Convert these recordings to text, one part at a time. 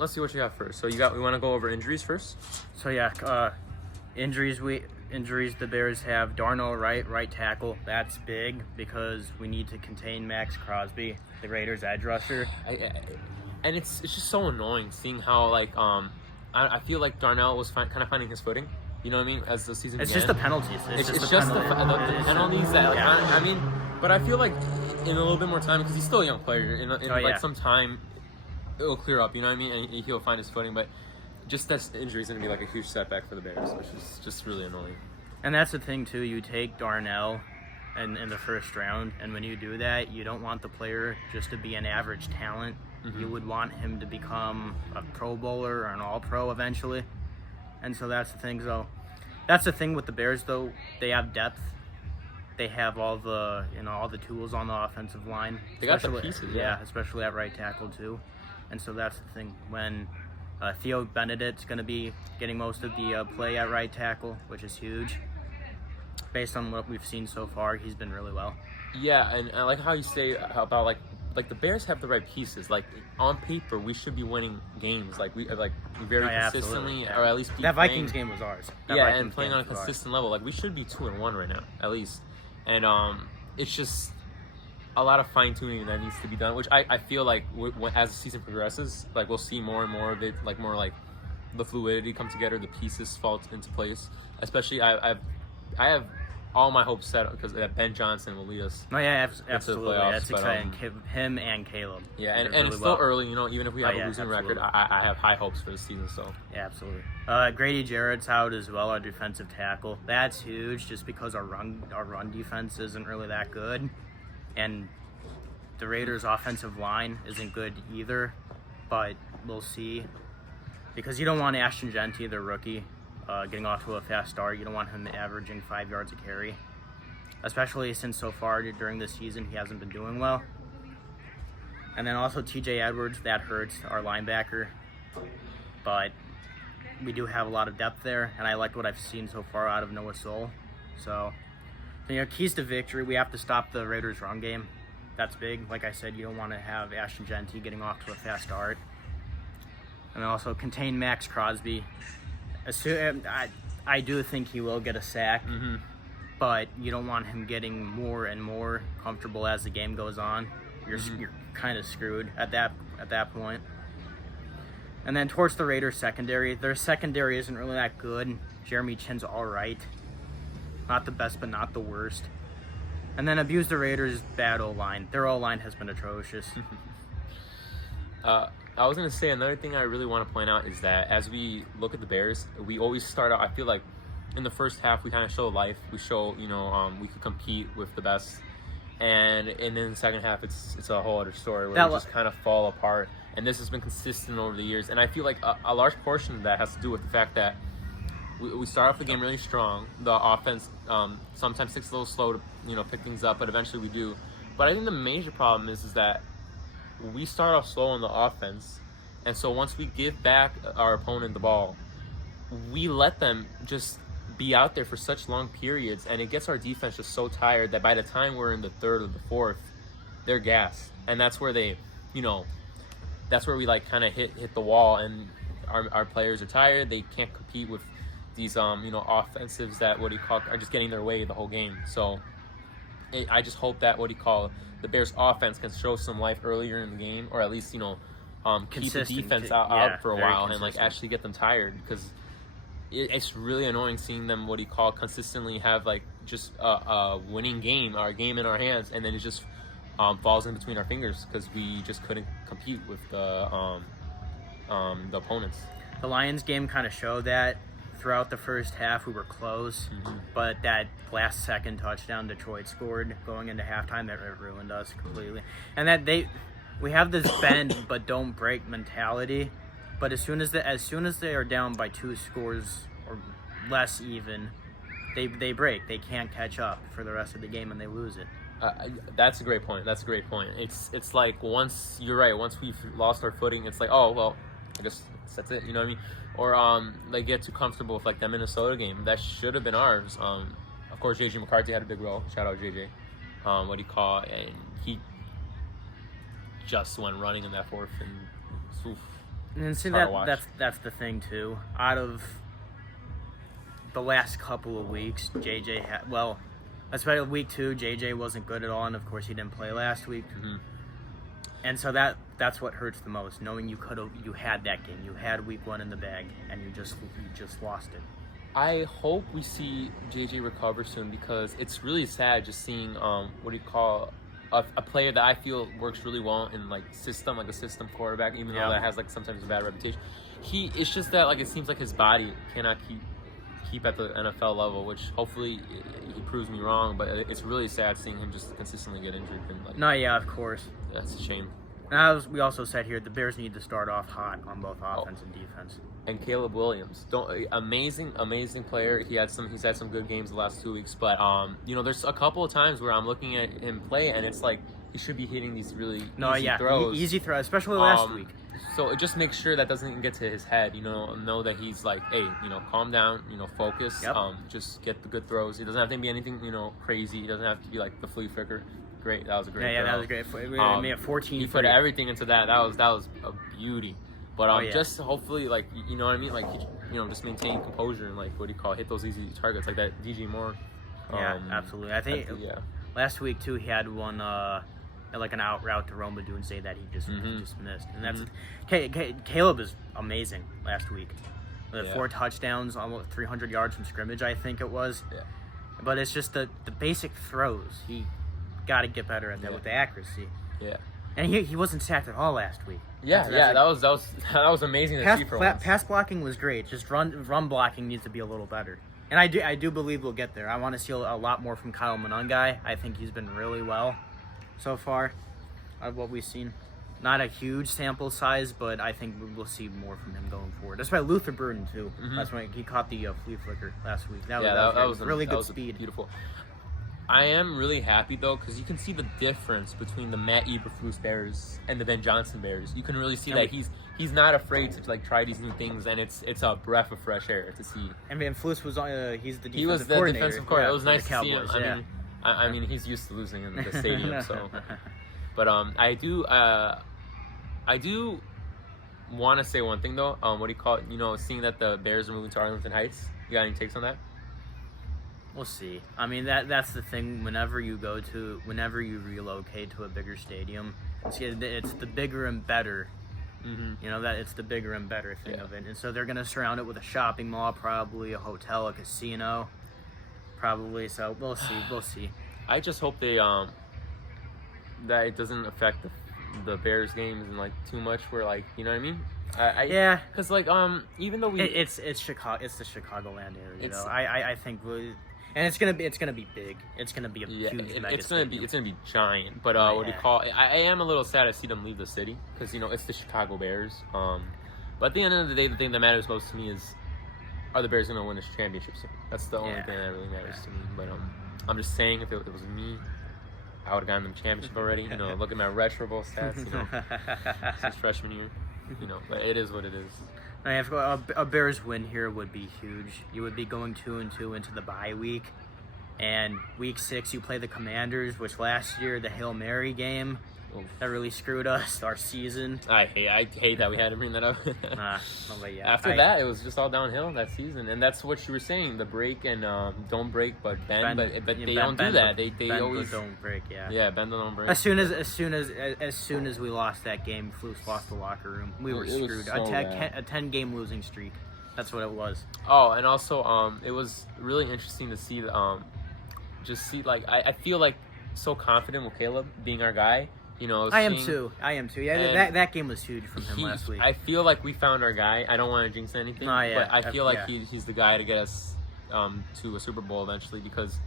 let's see what you have first. So we want to go over injuries first. So yeah, injuries the Bears have. Darnell Wright, right tackle. That's big because we need to contain Max Crosby, the Raiders' edge rusher. And it's just so annoying seeing how like I feel like Darnell was kind of finding his footing. You know what I mean? As the season It's began. just the penalties. It's just the penalties that like, I mean, but I feel like in a little bit more time because he's still a young player. In some time, it'll clear up. You know what I mean? And he'll find his footing. But just this injury is going to be like a huge setback for the Bears, which is just really annoying. And that's the thing too. You take Darnell in the first round, and when you do that, you don't want the player just to be an average talent. Mm-hmm. You would want him to become a Pro Bowler or an All-Pro eventually. And so that's the thing. So that's the thing with the Bears, though. They have depth. They have all the tools on the offensive line. They got the pieces, yeah, especially at right tackle too. And so that's the thing. When Theo Benedict's going to be getting most of the play at right tackle, which is huge. Based on what we've seen so far, he's been really well. Yeah, and I like how you say about like the Bears have the right pieces. Like on paper, we should be winning games. Like we very consistently, yeah. Or at least that Vikings game was ours. And playing on a consistent level. Like we should be 2-1 right now, at least. And it's just a lot of fine tuning that needs to be done. Which I feel like as the season progresses, like we'll see more and more of it. Like more like the fluidity come together, the pieces fall into place. Especially I have all my hopes set because Ben Johnson will lead us. Oh yeah, absolutely. Playoffs, that's exciting. Him and Caleb. Yeah, and it's still early. You know, even if we have a losing record, I have high hopes for the season. So yeah, absolutely. Grady Jarrett's out as well, our defensive tackle. That's huge, just because our run defense isn't really that good, and the Raiders' offensive line isn't good either. But we'll see, because you don't want Ashton Genty, the rookie, getting off to a fast start. You don't want him averaging 5 yards a carry, especially since so far during the season he hasn't been doing well. And then also TJ Edwards, that hurts, our linebacker. But we do have a lot of depth there, and I like what I've seen so far out of Noah Sewell. So, keys to victory, we have to stop the Raiders' run game. That's big. Like I said, you don't want to have Ashton Genty getting off to a fast start. And also contain Max Crosby. I do think he will get a sack, but you don't want him getting more and more comfortable as the game goes on. You're kind of screwed at that point. And then towards the Raiders' secondary, their secondary isn't really that good. Jeremy Chin's all right, not the best, but not the worst. And then abuse the Raiders' bad O-line. Their O-line has been atrocious. I was going to say another thing I really want to point out is that as we look at the Bears, we always start out, I feel like in the first half we kind of show life. We show, we could compete with the best. And then in the second half, it's a whole other story where we just kind of fall apart. And this has been consistent over the years. And I feel like a large portion of that has to do with the fact that we start off the game really strong. The offense sometimes takes a little slow to, pick things up, but eventually we do. But I think the major problem is that we start off slow on the offense, and so once we give back our opponent the ball, we let them just be out there for such long periods, and it gets our defense just so tired that by the time we're in the third or the fourth, they're gassed, and that's where they, that's where we like kind of hit the wall, and our players are tired. They can't compete with these offensives that are just getting their way the whole game. So I just hope that the Bears offense can show some life earlier in the game, or at least, keep the defense out for a while and like actually get them tired, because it's really annoying seeing them consistently have like just a winning game, our game in our hands, and then it just falls in between our fingers because we just couldn't compete with the opponents. The Lions game kind of showed that. Throughout the first half, we were close, but that last second touchdown Detroit scored going into halftime, that ruined us completely. And that we have this bend but don't break mentality, but as soon as they are down by 2 scores or less even, they break. They can't catch up for the rest of the game and they lose it. That's a great point. It's like once we've lost our footing, it's like, oh well, I guess that's it. You know what I mean? Or they get too comfortable with like the Minnesota game that should have been ours. Of course, JJ McCarthy had a big role. Shout out JJ. And he just went running in that fourth, and And see hard to watch. that's the thing too. Out of the last couple of weeks, JJ had especially week 2, JJ wasn't good at all, and of course he didn't play last week. Mm-hmm. And so that's what hurts the most, knowing you had that game, you had week 1 in the bag, and you just lost it. I hope we see JJ recover soon, because it's really sad just seeing a player that I feel works really well in like a system quarterback, even though that has like sometimes a bad reputation. It's just that like it seems like his body cannot keep at the NFL level, which hopefully he proves me wrong. But it's really sad seeing him just consistently get injured. And like, No, yeah, of course. that's a shame. And we also said here the Bears need to start off hot on both offense and defense. And Caleb Williams, amazing player. He's had some good games the last 2 weeks, but there's a couple of times where I'm looking at him play, and it's like he should be hitting these really easy throws. Easy throws, especially last week. So just make sure that doesn't get to his head. Know that he's like, hey, calm down. Focus. Yep. Just get the good throws. It doesn't have to be anything crazy. It doesn't have to be like the flea flicker. Great, that was a great. Yeah, throw. that was great. We made 14. He put everything into that. That was a beauty. But just hopefully, like, you know what I mean, like, just maintain composure and like hit those easy targets like that. DJ Moore. Yeah, absolutely. I think last week too he had one like an out route to Rome Odunze that he just missed, and that's Caleb is amazing last week. 4 touchdowns, almost 300 yards from scrimmage, I think it was. Yeah. But it's just the basic throws. He got to get better at that with the accuracy. Yeah. And he wasn't sacked at all last week. That was amazing to see for once. Pass blocking was great. Just run blocking needs to be a little better. And I do believe we'll get there. I want to see a lot more from Kyle Monangai. I think he's been really well so far out of what we've seen. Not a huge sample size, but I think we'll see more from him going forward. That's why Luther Burden too. Mm-hmm. That's when he caught the flea flicker last week. That was really good speed. Beautiful. I am really happy though, because you can see the difference between the Matt Eberflus Bears and the Ben Johnson Bears. You can really see that he's not afraid to like try these new things, and it's a breath of fresh air to see. And Flus was he's the defensive he was the coordinator. defensive coordinator. It was nice to Cowboys, see him. I mean, he's used to losing in the stadium, so. But I do want to say one thing though. What do you call it? Seeing that the Bears are moving to Arlington Heights. You got any takes on that? We'll see. I mean, that's the thing. Whenever you relocate to a bigger stadium, it's the bigger and better. Mm-hmm. That it's the bigger and better thing of it. And so they're gonna surround it with a shopping mall, probably a hotel, a casino, probably. So we'll see. I just hope they that it doesn't affect the Bears games and like too much. Where like you know what I mean? Because like even though it's Chicago, it's the Chicagoland area. I think. And it's gonna be big. It's gonna be a huge mega it's gonna be giant. But what do you call it? I am a little sad to see them leave the city because it's the Chicago Bears. But at the end of the day, the thing that matters most to me is, are the Bears gonna win this championship soon? That's the only thing that really matters to me. But I'm just saying, if it was me, I would have gotten them championship already. Look at my retro bowl stats. Since freshman year. But it is what it is. A Bears win here would be huge. You would be going 2-2 into the bye week, and week 6 you play the Commanders, which last year the Hail Mary game that really screwed us our season. I hate that we had to bring that up. After that, it was just all downhill that season, and that's what you were saying. The break and don't break, but bend. But they don't do that. They always don't break. Yeah, bend don't break. As soon as we lost that game, Flus lost the locker room. We were screwed. So a 10-game losing streak. That's what it was. Oh, and also it was really interesting to see I feel like so confident with Caleb being our guy. I am too. Yeah, that game was huge from him last week. I feel like we found our guy. I don't want to jinx anything, but I feel like he's the guy to get us to a Super Bowl eventually, because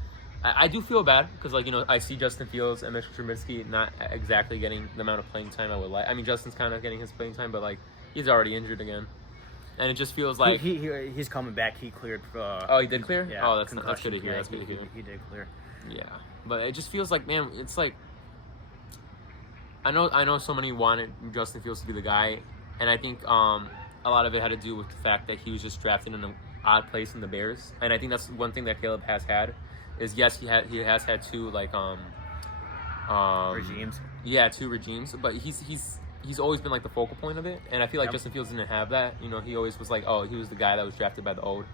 I do feel bad because I see Justin Fields and Mitchell Trubisky not exactly getting the amount of playing time I would like. I mean, Justin's kind of getting his playing time, but he's already injured again, and it just feels like he's coming back. He cleared. He did clear. Yeah, oh, that's good to hear. That's good to hear. He did clear. Yeah, but it just feels like, man, it's like. I know so many wanted Justin Fields to be the guy, and I think a lot of it had to do with the fact that he was just drafted in an odd place in the Bears, and I think that's one thing that Caleb has had, is yes, he has had two regimes. Yeah, 2 regimes, but he's he's always been like the focal point of it, and I feel like Yep. Justin Fields didn't have that. You know, he always was like, oh, he was the guy that was drafted by the old,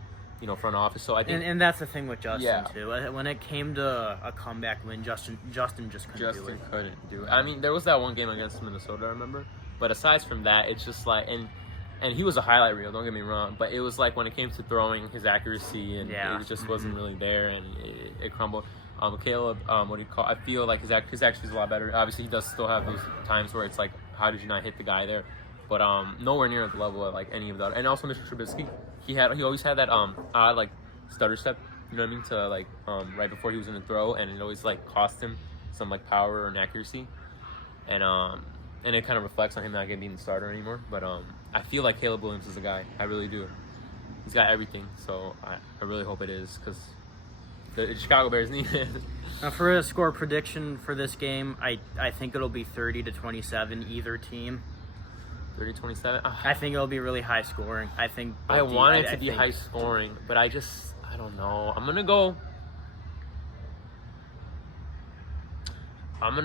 front office. So I think And that's the thing with Justin Yeah. too. When it came to a comeback win, Justin just couldn't do Justin it. couldn't do it. I mean, there was that one game against Minnesota, I remember. But aside from that, it's just like, and he was a highlight reel, don't get me wrong, but it was like when it came to throwing, his accuracy, and Yeah. it just wasn't really there, and it crumbled. Caleb, what do you call? I feel like his accuracy is a lot better. Obviously, he does still have those times where it's like, how did you not hit the guy there? But nowhere near the level of like any of that. And also, Mr. Trubisky, he always had that odd like stutter step. You know what I mean? To like right before he was in the throw, and it always like cost him some like power and accuracy, and it kind of reflects on him not getting the starter anymore. But I feel like Caleb Williams is the guy. I really do. He's got everything, so I really hope it is, because the Chicago Bears need it. Now for a score prediction for this game, I think it'll be 30-27 either team. 30-27. I think it'll be really high scoring. I think I both want teams- it to I be think- high scoring, but I don't know. I'm gonna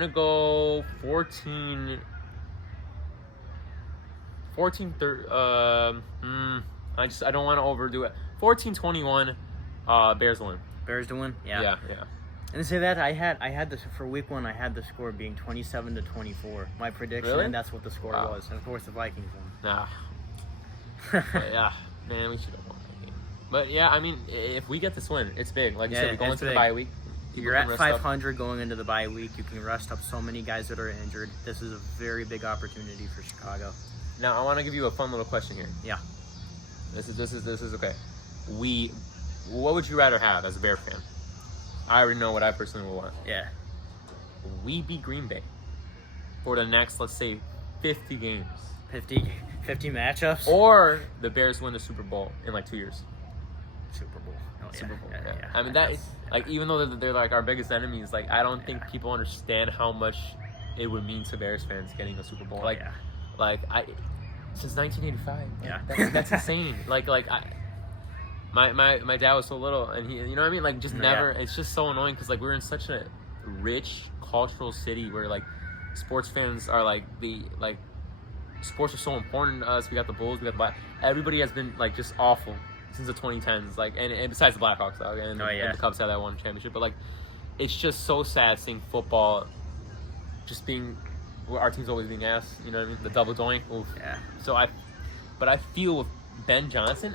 go 14 I don't want to overdo it. 14-21 Bears win. Bears to win. Yeah. Yeah. And to say that, I had this for week 1. I had the score being 27-24. My prediction, Really? and that's what the score Wow. was. And of course, the Vikings Nah. But yeah, man, we should have won that game. But yeah, I mean, if we get this win, it's big. Like you Yeah, said, we go it's into the big. bye week. won. People You're can at rest up. 500 going into the bye week. You can rest up so many guys that are injured. This is a very big opportunity for Chicago. Now, I want to give you a fun little question here. Yeah. This is okay. What would you rather have as a Bear fan? I already know what I personally would want. Yeah. We beat Green Bay for the next, let's say, 50 games. 50 matchups. Or the Bears win the Super Bowl in like 2 years. Super Bowl. Oh, yeah. Super Bowl. Yeah, Yeah. yeah. I mean, that is, like, even though they're like our biggest enemies, like, I don't think Yeah. people understand how much it would mean to Bears fans getting a Super Bowl. Like, yeah. Since 1985. Yeah. That's insane. My dad was so little, and he, you know what I mean? Like, just Yeah. never. It's just so annoying because like we're in such a rich cultural city where like sports fans are like sports are so important to us. We got the Bulls, we got the Black. Everybody has been like just awful since the 2010s. Like, and besides the Blackhawks, and the Cubs had that one championship, but like it's just so sad seeing football just being our team's always being asked. You know what I mean? The double doink. Oof. Yeah. So I feel with Ben Johnson,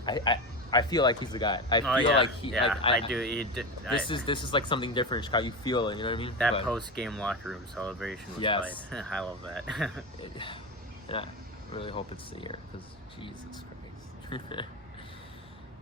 I feel like he's the guy. I feel like he. Yeah, like, I do. This is like something different in Chicago. You feel it. You know what I mean? That But- post-game locker room celebration was Yes. tight. I love that. And I really hope it's the year because Jesus Christ.